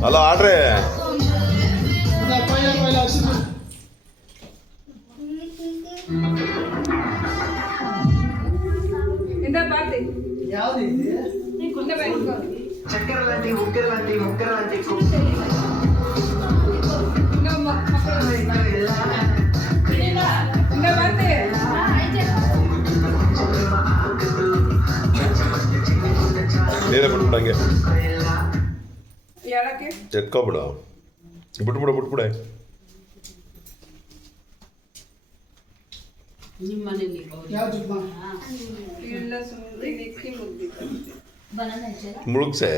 Hello ಆಡ್ರಿ చక్కెర లాంటి ముక్కెర లాంటి ముక్కెర లాంటి ನೀರೇ ಬಿಟ್ಬಿಡಂಗೆ ಎತ್ಕೊಬಿಡು ಬಿಟ್ಬಿಡೆ ಮುಳುಗ್ಸೆ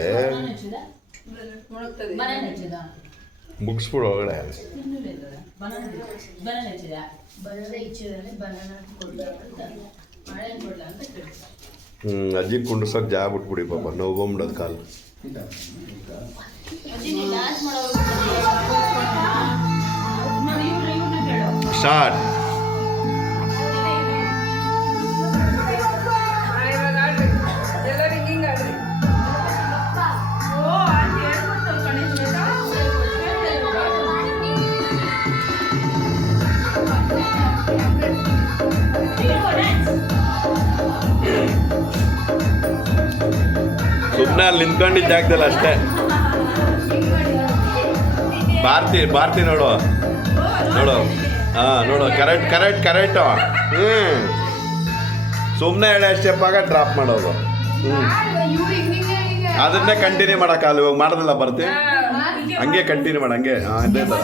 ಮುಗಿಸ್ಬಿಡು ಒಳಗಡೆ ಅಜ್ಜಿ ಕುಂಡ್ರಸಕ್ ಜಾಗ ಬಿಟ್ಬಿಡಿ ಪಾಪ ನೋವು ಬಂದ್ಬಿಡೋದು ಕಾಲು ಸ್ಟಾರ್ಟ್ ಸುಮ್ಮನೆ ಅಲ್ಲಿ ನಿಂತ್ಕೊಂಡಿದ್ದ ಜಾಗದಲ್ಲಿ ಅಷ್ಟೇ ಭಾರತಿ ನೋಡು ಹಾಂ ನೋಡು ಕರೆಕ್ಟು ಸುಮ್ಮನೆ ಹೇಳಿ ಸ್ಟೆಪ್ ಆಗ ಡ್ರಾಪ್ ಮಾಡೋದು ಅದನ್ನೇ ಕಂಟಿನ್ಯೂ ಮಾಡೋಕ್ಕಲ್ಲ ಇವಾಗ ಮಾಡೋದಿಲ್ಲ ಬರ್ತಿ ಹಂಗೆ ಕಂಟಿನ್ಯೂ ಮಾಡು ಹಂಗೆ ಅದೇ ಥರ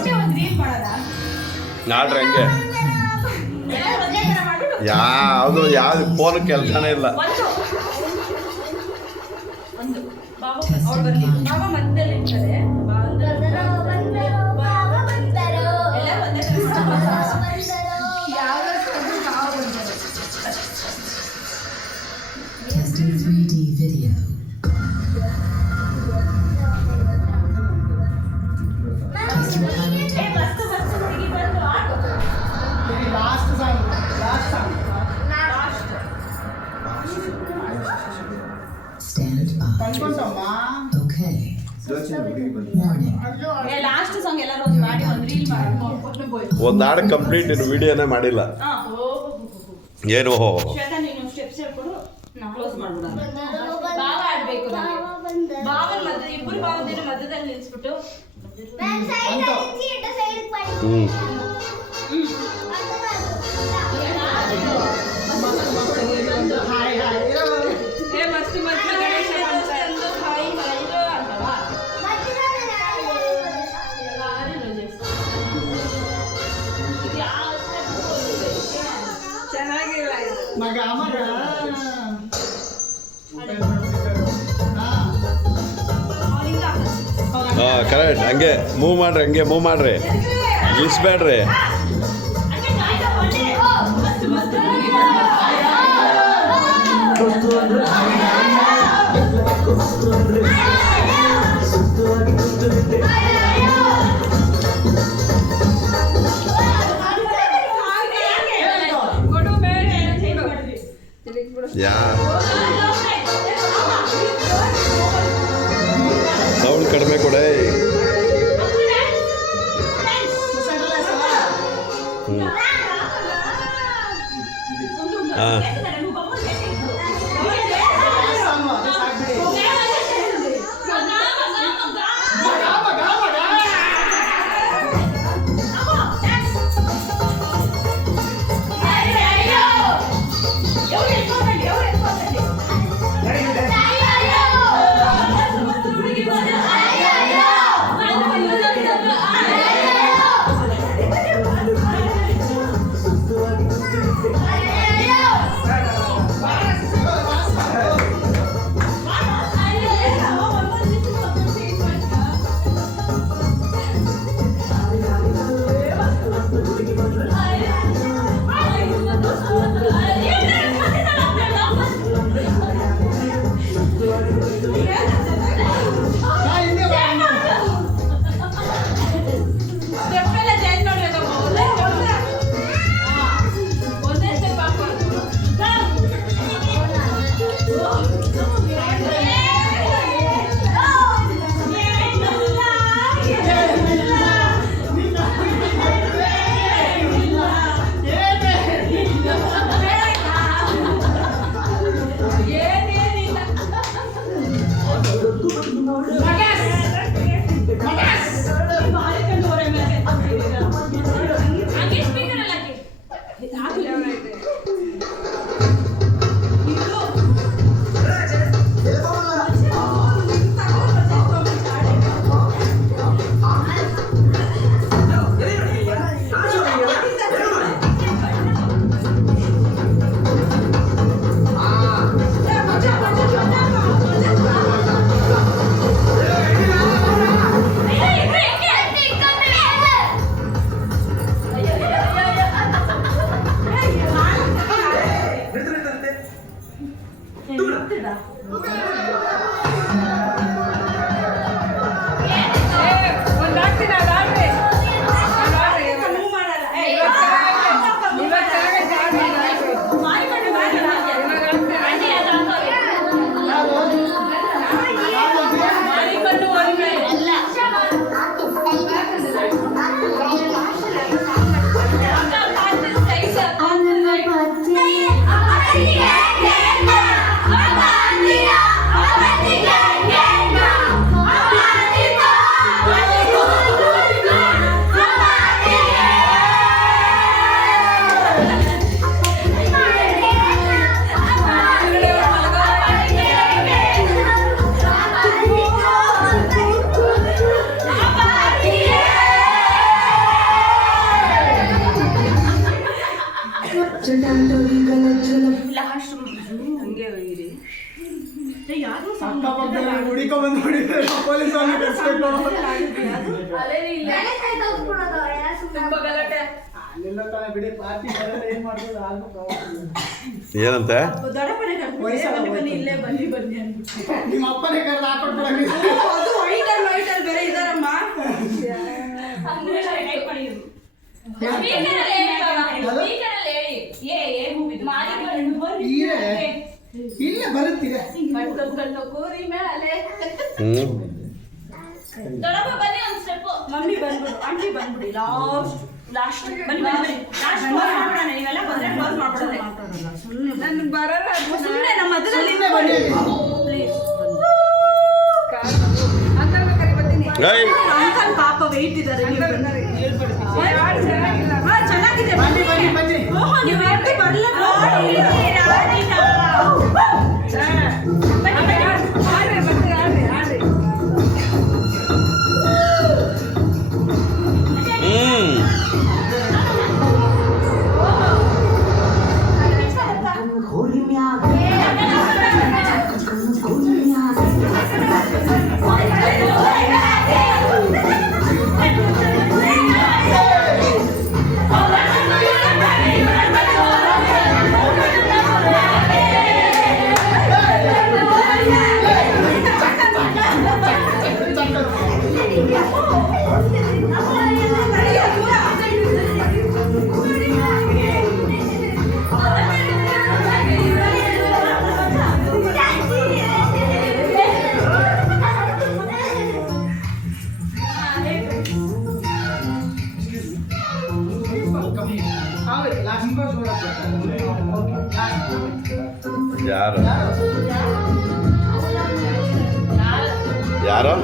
ನಾಡ್ರಿ ಹಂಗೆ ಯಾವುದು ಫೋನ್ ಕೆಲಸನೇ ಇಲ್ಲ ಒಂದು ಹಾಡು ಕಂಪ್ಲೀಟ್ ಇನ್ನು ವಿಡಿಯೋನೇ ಮಾಡಿಲ್ಲ ಏನು ಕರೆಕ್ಟ್ ಹಂಗೆ ಮೂವ್ ಮಾಡ್ರಿ ಇಳಿಸ್ಬೇಡ್ರಿ ಸೌಂಡ್ ಕಡಿಮೆ ಕೊಡೆ ಹಾಂ ಏನಂತೆ ನಿಮ್ಮ ಅಪ್ಪನೇ ಕರೆದು ಹಾಕೊಟ್ಬಿಡ ಬೇರೆ ಇದಾರಮ್ಮ. ಇಲ್ಲೇ ಬರುತ್ತೀರ ಕೂರಿ ಮೇಲೆ ಹ್ಞೂ ಬನ್ನಿ ಒಂದ್ ಸ್ಟೆಪ್ ಮಮ್ಮಿ ಬಂದ್ಬಿಡು ಆಂಟಿ ಬಂದ್ಬಿಡಿ ಲಾಸ್ಟ್ ಬನ್ನಿ ಬನ್ನಿ ಲಾಸ್ಟ್ ಮಾಡೋಣ ನೀವೆಲ್ಲ ಬಂದ್ರೆ ಕ್ಲೋಸ್ ಮಾಡ್ಬಿಡೋದೆ ನನಗೆ ಬರಲ್ಲ ಸುಮ್ಮನೆ ನಮ್ಮ ಮಧ್ಯದಲ್ಲಿ ಪ್ಲೀಸ್ ಅಂಕಲ್ ಕರಿ ಬರ್ತೀನಿ ಅಂಕಲ್ ಪಾಪ ವೆಯ್ಟ್ ಇದ್ದಾರೆ ಚೆನ್ನಾಗಿದೆ ಬನ್ನಿ ಬನ್ನಿ ಬನ್ನಿ. ಓಹೋ ನೀವು ಯಾಕೆ ಬರಲ್ಲ ಯಾರು ಯಾರು